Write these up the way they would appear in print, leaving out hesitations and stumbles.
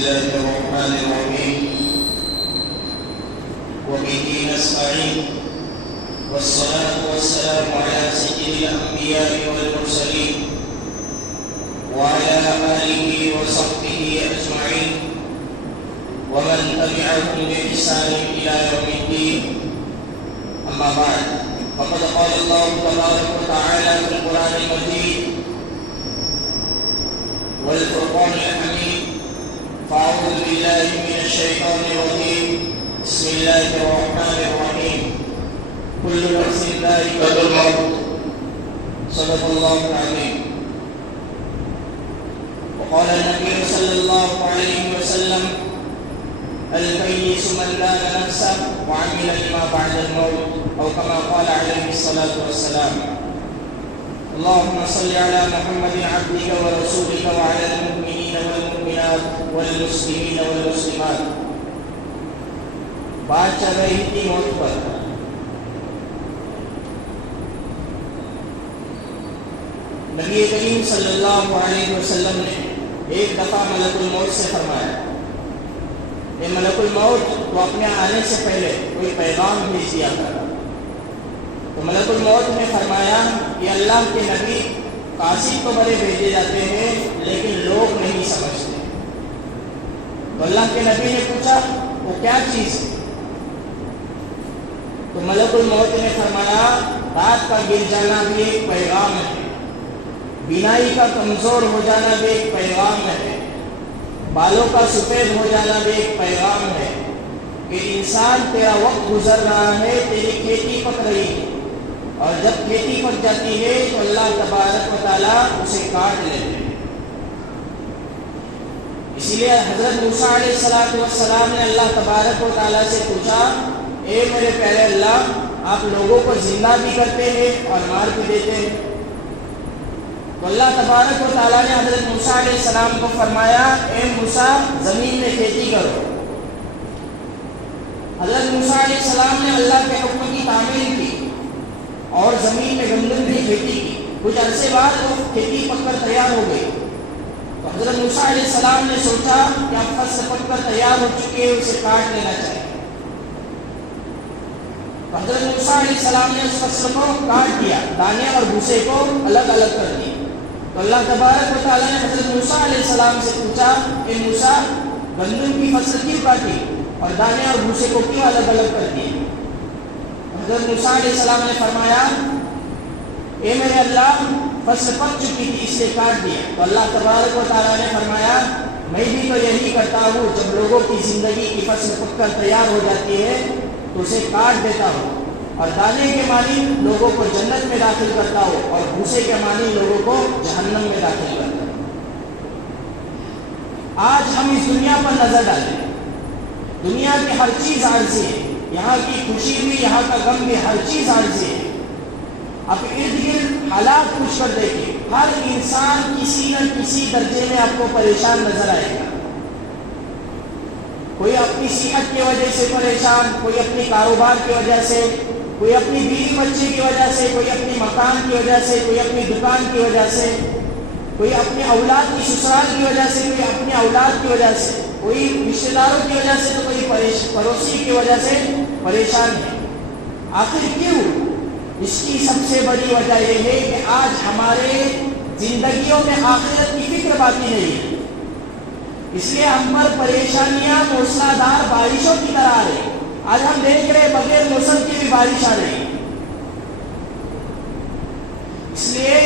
الله الرحمن الرحيم وبه نستعين والصلاة والسلام على سيد الأنبياء والمرسلين وعلى آله وصحبه أجمعين ومن تبعهم بإحسان إلى يوم الدين. أما بعد، فقد قال الله تبارك وتعالى في القرآن المجيد والفرقان الحميد: فأعوذ بالله من الشيطان الرجيم، بسم الله الرحمن الرحيم، كل نفس ذائقة الموت. صدق الله العظيم. وقال النبي صلى الله عليه وسلم: الكيس من دان نفسه وعمل لما بعد الموت، أو كما قال عليه الصلاة والسلام. اللهم صل على محمد عبدك ورسولك وعلى المؤمنين والمؤمنات والمسلمين والمسلمات. بات چل رہی تھی موت پر. نبی کریم صلی اللہ علیہ وسلم نے ایک دفعہ ملک الموت سے فرمایا کہ ملک الموت تو اپنے آنے سے پہلے کوئی پیغام بھیج دیا کرتا. تو ملک الموت نے فرمایا کہ اللہ کے نبی قاصد تو بڑے بھیجے جاتے ہیں لیکن لوگ نہیں سمجھتے. تو اللہ کے نبی نے پوچھا وہ کیا چیز ہے؟ تو ملک الموت نے فرمایا رات کا گر جانا بھی ایک پیغام ہے، بینائی کا کمزور ہو جانا بھی ایک پیغام ہے، بالوں کا سفید ہو جانا بھی ایک پیغام ہے کہ انسان تیرا وقت گزر رہا ہے، تیری کھیتی پک رہی ہے، اور جب کھیتی پک جاتی ہے تو اللہ تبارک و تعالیٰ اسے کاٹ لیتے ہیں. اسی لیے حضرت موسیٰ علیہ السلام نے اللہ تبارک و تعالیٰ سے پوچھا: اے میرے پیارے اللہ، آپ لوگوں کو زندہ بھی کرتے ہیں اور مار بھی دیتے ہیں. تو اللہ تبارک و تعالیٰ نے حضرت موسیٰ علیہ السلام کو فرمایا: اے موسیٰ، زمین میں کھیتی کرو. حضرت موسیٰ علیہ السلام نے اللہ کے حکم کی تعمیل کی اور زمین میں گندم کی کھیتی کی. کچھ عرصے بعد وہ کھیتی پک کر تیار ہو گئی. تو حضرت موسیٰ علیہ السلام نے سوچا کہ اب فصل پک کر تیار ہو چکی ہے، اسے کاٹ لینا چاہیے. تو حضرت موسیٰ علیہ السلام نے اس فصل کو کاٹ دیا، دانے اور بھوسے کو الگ الگ کر دیا. تو اللہ تبارک و تعالیٰ نے حضرت موسیٰ علیہ السلام سے پوچھا: اے موسیٰ، گندم کی فصل کیوں کاٹی اور دانے اور بھوسے کو کیوں الگ الگ کر دیے؟ حضرت موسیٰ علیہ السلام نے فرمایا: اے میرے اللہ، فصل پک چکی تھی اس لیے کاٹ دیا. تو اللہ تبارک و تعالیٰ نے فرمایا: میں بھی تو یہی کرتا ہوں، جب لوگوں کی زندگی کی فصل پک کر تیار ہو جاتی ہے تو اسے کاٹ دیتا ہوں، اور دانے کے معنی لوگوں کو جنت میں داخل کرتا ہوں اور بھوسے کے معنی لوگوں کو جہنم میں داخل کرتا ہوں. آج ہم اس دنیا پر نظر ڈالیں، دنیا کی ہر چیز عارضی ہے، یہاں کی خوشی بھی، یہاں کا غم بھی، ہر چیز عارضی ہے. آپ ارد گرد حالات پوچھ کر دیکھیں، ہر انسان کسی نہ کسی درجے میں آپ کو پریشان نظر آئے گا. کوئی اپنی صحت کی وجہ سے پریشان، کوئی اپنی کاروبار کی وجہ سے، کوئی اپنی بیوی بچے کی وجہ سے، کوئی اپنی مکان کی وجہ سے، کوئی اپنی دکان کی وجہ سے، کوئی اپنی اولاد کی سسرال کی وجہ سے، کوئی اپنی اولاد کی وجہ سے، کوئی رشتے داروں کی وجہ سے، تو کوئی پڑوسی کی وجہ سے پریشان ہے. آخر کیوں؟ اس کی سب سے بڑی وجہ یہ ہے کہ آج ہمارے زندگیوں میں آخرت کی فکر باقی نہیں ہے. اس لیے ہم پر پریشانیاں موسلا دھار بارشوں کی طرح آ رہی. آج ہم دیکھ رہے بغیر موسم کی بھی بارش آ رہی. اس لیے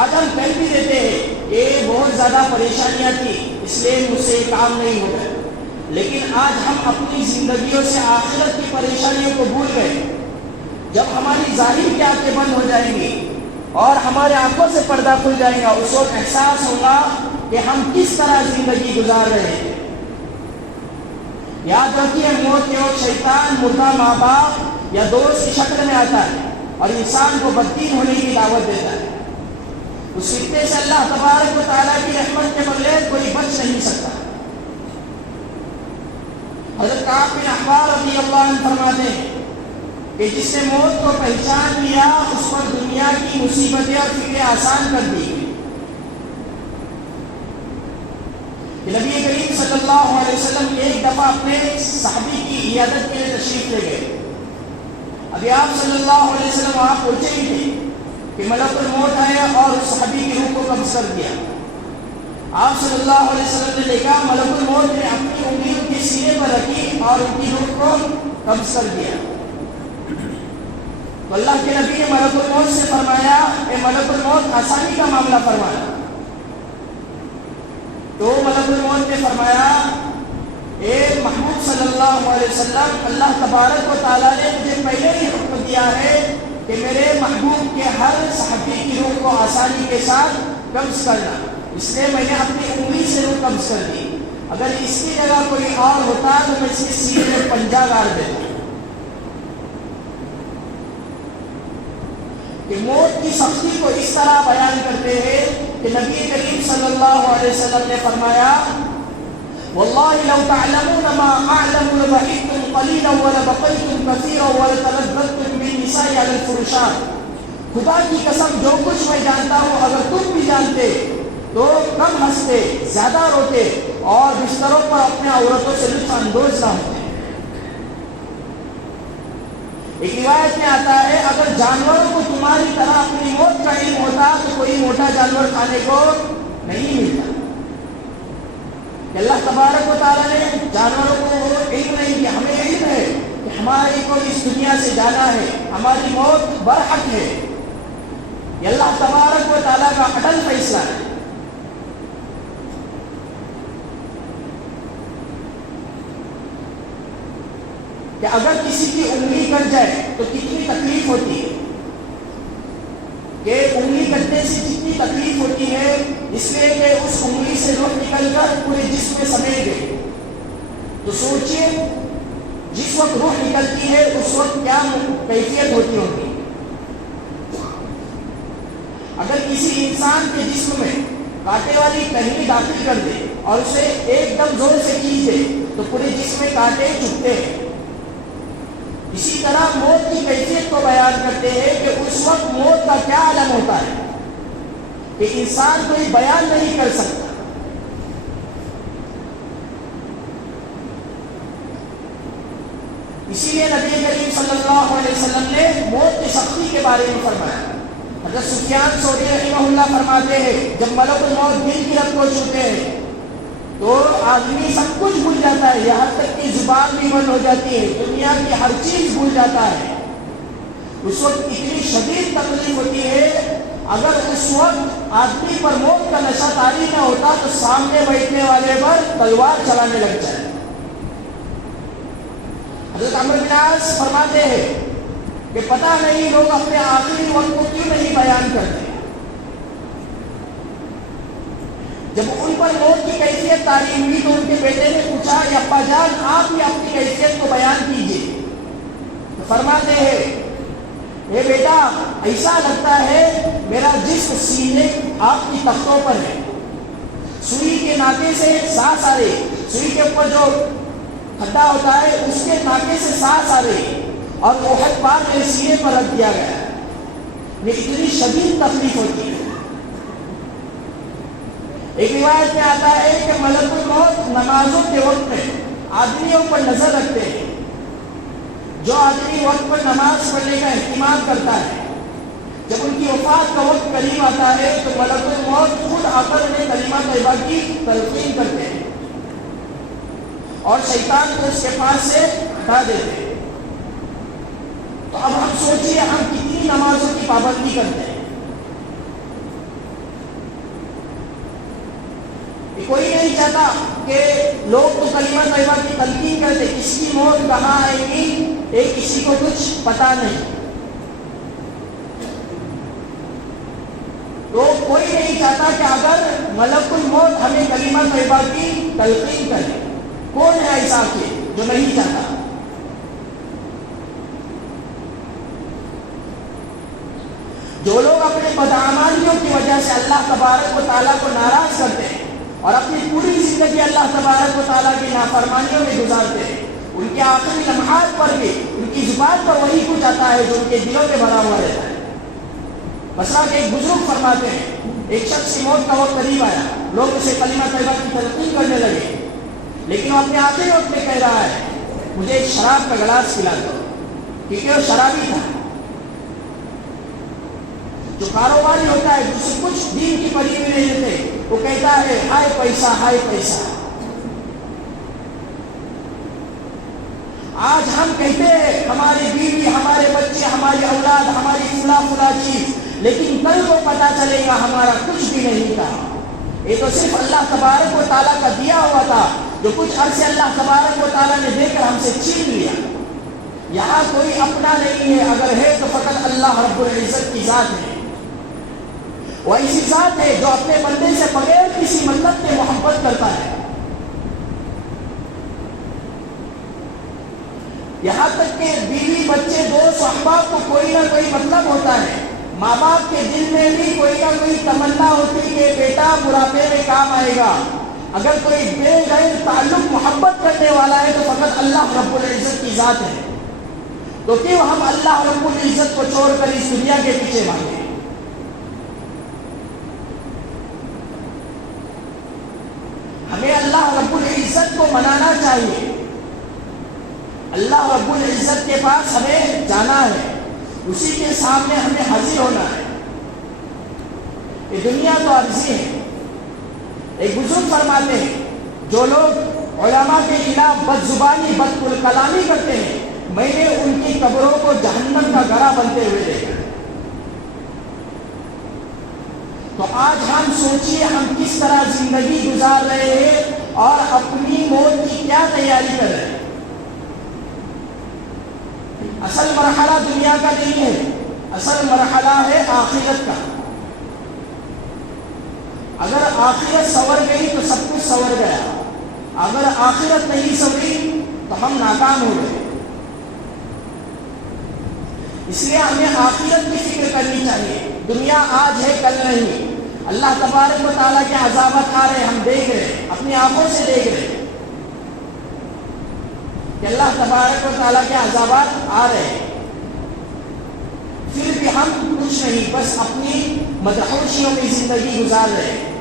آج ہم کہہ بھی دیتے ہیں کہ بہت زیادہ پریشانیاں تھی اس لیے مجھ سے کام نہیں ہو گیا، لیکن آج ہم اپنی زندگیوں سے آخرت کی پریشانیوں کو بھول گئے. جب ہماری ظاہر کی آنکھیں بند ہو جائیں گی اور ہمارے آنکھوں سے پردہ کھل جائے گا، اس وقت احساس ہوگا کہ ہم کس طرح زندگی گزار رہے ہیں. یاد رکھیے، موت کے وقت شیطان مردہ ماں باپ یا دوست کی شکل میں آتا ہے اور انسان کو بددین ہونے کی دعوت دیتا ہے. اس فتنے سے اللہ تبارک و تعالیٰ کی رحمت کے بغیر کوئی بچ نہیں سکتا. حضرت کعب بن احبار رضی اللہ عنہ فرماتے ہیں کہ جس نے موت کو پہچان لیا اس پر دنیا کی مصیبتیں اور فکریں آسان کر دی. کہ نبی کریم صلی اللہ علیہ وسلم ایک دفعہ اپنے صحابی کی عیادت کے لیے تشریف لے گئے. ابھی آپ صلی اللہ علیہ وسلم وہاں پہنچے ہی تھے کہ ملک الموت آیا اور اس صحابی کی روح کو قبض کر دیا. آپ صلی اللہ علیہ وسلم نے دیکھا ملک الموت نے اپنی انگلیوں کے سینے پر رکھی اور ان کی روح کو قبض کر دیا. تو اللہ کے نبی نے ملک الموت سے فرمایا اے ملک الموت آسانی کا معاملہ فرمایا. تو ملک الموت نے فرمایا اے محمود صلی اللہ علیہ وسلم اللہ تبارک و تعالیٰ نے مجھے پہلے ہی حکم دیا ہے کہ میرے محبوب کے ہر صحابی کی روح کو آسانی کے ساتھ قبض کرنا، اس لیے میں نے اپنی انگلی سے روح قبض کر دی. اگر اس کی جگہ کوئی اور ہوتا تو میں اس کے سینے میں پنجہ گاڑ دیتا. کہ موت کی سختی کو اس طرح بیان کرتے ہیں کہ نبی کریم صلی اللہ علیہ وسلم نے فرمایا واللہ لو تعلمون ما اعلم لبحثتم قلیلا ولبقیتم کثیرا ولتلذذتم بالنساء علی الفرشات. خدا کی قسم جو کچھ میں جانتا ہوں اگر تم بھی جانتے تو کم ہنستے، زیادہ روتے اور بستروں پر اپنے عورتوں سے لطف اندوز نہ ہوتے. ایک روایت میں آتا ہے اگر جانوروں کو تمہاری طرح اپنی موت کا علم ہوتا تو کوئی موٹا جانور کھانے کو نہیں ملتا. کہ اللہ تبارک و تعالیٰ نے جانوروں کو علم نہیں دیا، ہمیں علم ہے کہ ہماری کو اس دنیا سے جانا ہے، ہماری موت برحق ہے. یہ اللہ تبارک و تعالیٰ کا اٹل فیصلہ ہے. کہ اگر کسی کی انگلی کٹ جائے تو کتنی تکلیف ہوتی ہے، کہ انگلی کٹنے سے کتنی تکلیف ہوتی ہے، اس لیے کہ اس انگلی سے روح نکل کر پورے جسم میں سمیٹ گئی. تو سوچئے جس وقت روح نکلتی ہے اس وقت کیا کیفیت ہوتی ہوگی. اگر کسی انسان کے جسم میں کانٹے والی کہنی داخل کر دے اور اسے ایک دم زور سے کھینچ دے تو پورے جسم میں کانٹے چبھتے ہیں. اسی طرح موت کی کیفیت کو بیان کرتے ہیں کہ اس وقت موت کا کیا عالم ہوتا ہے کہ انسان کوئی بیان نہیں کر سکتا. اسی لیے نبی کریم صلی اللہ علیہ وسلم نے موت کی سختی کے بارے میں فرمایا. حضرت سفیان ثوری رحمہ اللہ فرماتے ہیں جب ملک الموت دل کی رگ کو چھوتے ہیں تو آدمی سب کچھ بھول جاتا ہے، یہاں تک کہ زبان بھی بند ہو جاتی ہے، دنیا کی ہر چیز بھول جاتا ہے. اس وقت اتنی شدید تکلیف ہوتی ہے. اگر اس وقت آدمی پر موت کا نشہ طاری نہ ہوتا تو سامنے بیٹھنے والے پر تلوار چلانے لگ جائے. حضرت عمرو بن عاص فرماتے ہیں کہ پتہ نہیں لوگ اپنے آخری وقت کو کیوں نہیں بیان کرتے. جب ان پر موت کی کیفیت طاری ہوئی تو ان کے بیٹے نے پوچھا کہ ابا جان آپ بھی اپنی کیفیت کو بیان کیجیے. تو فرماتے ہیں اے بیٹا ایسا لگتا ہے میرا جسم سینے آپ کی تختوں پر ہے، سوئی کے ناکے سے سانس آ رہی، سوئی کے اوپر جو کھڈا ہوتا ہے اس کے ناکے سے سانس آ رہی اور احد پار میرے سینے پر رکھ دیا گیا. یہ اتنی شدید تکلیف ہوتی ہے. ایک روایت میں آتا ہے کہ ملک الموت نمازوں کے وقت میں آدمیوں پر نظر رکھتے ہیں. جو آدمی وقت پر نماز پڑھنے کا اہتمام کرتا ہے جب ان کی وفات کا وقت قریب آتا ہے تو ملک الموت خود آ کر انہیں کلمہ طیبہ کی تلقین کرتے ہیں اور شیطان کو اس کے پاس سے ہٹا دیتے ہیں. تو اب ہم سوچیے ہم کتنی نمازوں کی پابندی کرتے ہیں. کوئی نہیں چاہتا کہ لوگ تو کلمہ طیبہ کی تلقین کرتے، کس کی موت کہاں آئے گی کسی کو کچھ پتا نہیں. تو کوئی نہیں چاہتا کہ اگر ملک الموت ہمیں کلمہ طیبہ کی تلقین کرے. کون ہے ایسا کہ جو نہیں چاہتا؟ جو لوگ اپنے بدعمالیوں کی وجہ سے اللہ تبارک و تعالیٰ کو ناراض کرتے ہیں اور اپنی پوری زندگی اللہ تبارک و تعالیٰ کی نافرمانیوں میں گزارتے ہیں، ان کے آخری لمحات پر بھی ان کی زبان پر وہی کچھ آتا ہے جو ان کے دلوں میں بھرا ہوا رہتا ہے. مثلا کہ ایک بزرگ فرماتے ہیں ایک شخص کی موت کا وقت قریب آیا، لوگ اسے کلمہ طیبہ کی تلقین کرنے لگے لیکن وہ اپنے آخری وقت میں کہہ رہا ہے مجھے ایک شراب کا گلاس پلا دو، کیونکہ وہ شرابی تھا۔ جو کاروباری ہوتا ہے جس سے کچھ دین کی پڑی ہوئی نہیں ہوتے، وہ کہتا ہے ہائے پیسہ ہائے پیسہ۔ آج ہم کہتے ہیں ہماری بیوی، ہمارے بچے، ہماری اولاد، ہماری فلاں چیز، لیکن کل کو پتا چلے گا ہمارا کچھ بھی نہیں تھا۔ یہ تو صرف اللہ تبارک و تعالیٰ کا دیا ہوا تھا، جو کچھ عرصے اللہ تبارک و تعالیٰ نے دے کر ہم سے چھین لیا۔ یہاں کوئی اپنا نہیں ہے، اگر ہے تو فقط اللہ رب العزت کی ذات ہے۔ وہ ایسی ذات ہے جو اپنے بندے سے بغیر کسی مطلب کے محبت کرتا ہے۔ یہاں تک کہ بیوی، بچے، دوست، احباب کو کوئی نہ کوئی مطلب ہوتا ہے۔ ماں باپ کے دل میں بھی کوئی نہ کوئی تمنا ہوتی کہ بیٹا بڑھاپے میں کام آئے گا۔ اگر کوئی بے غیر تعلق محبت کرنے والا ہے تو فقط اللہ رب العزت کی ذات ہے۔ تو کیوں ہم اللہ رب العزت کو چھوڑ کر اس دنیا کے پیچھے بھاگے؟ ہمیں اللہ رب العزت کو منانا چاہیے۔ اللہ رب العزت کے پاس ہمیں جانا ہے، اسی کے سامنے ہمیں حاضر ہونا ہے۔ یہ دنیا تو عارضی ہے۔ ایک بزرگ فرماتے ہیں جو لوگ علماء کے خلاف بد زبانی، بد کلامی کرتے ہیں، میں نے ان کی قبروں کو جہنم کا گڑھا بنتے ہوئے دیکھا۔ تو آج ہم سوچیے ہم کس طرح زندگی گزار رہے ہیں اور اپنی موت کی کیا تیاری کر رہے ہیں۔ اصل مرحلہ دنیا کا نہیں ہے، اصل مرحلہ ہے آخرت کا۔ اگر آخرت سنور گئی تو سب کچھ سنور گیا، اگر آخرت نہیں سنوری تو ہم ناکام ہو گئے۔ اس لیے ہمیں آخرت کی فکر کرنی چاہیے۔ دنیا آج ہے کل نہیں۔ اللہ تبارک و تعالیٰ کے عذابات آ رہے، ہم دیکھ رہے، اپنی آنکھوں سے دیکھ رہے کہ اللہ تبارک و تعالیٰ کے عذابات آ رہے ہیں، پھر بھی ہم کچھ نہیں، بس اپنی مدہوشیوں میں زندگی گزار رہے ہیں۔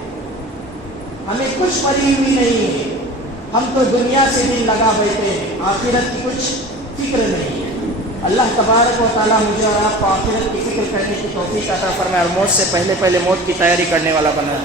ہمیں کچھ پڑی ہوئی نہیں ہے، ہم تو دنیا سے دل لگا بیٹھے ہیں، آخرت کی کچھ فکر نہیں ہے۔ اللہ تبارک و تعالیٰ مجھے اور آپ کو آخرت کی فکر کرنے کی توفیق عطا فرمائے اور موت سے پہلے موت کی تیاری کرنے والا بنائے۔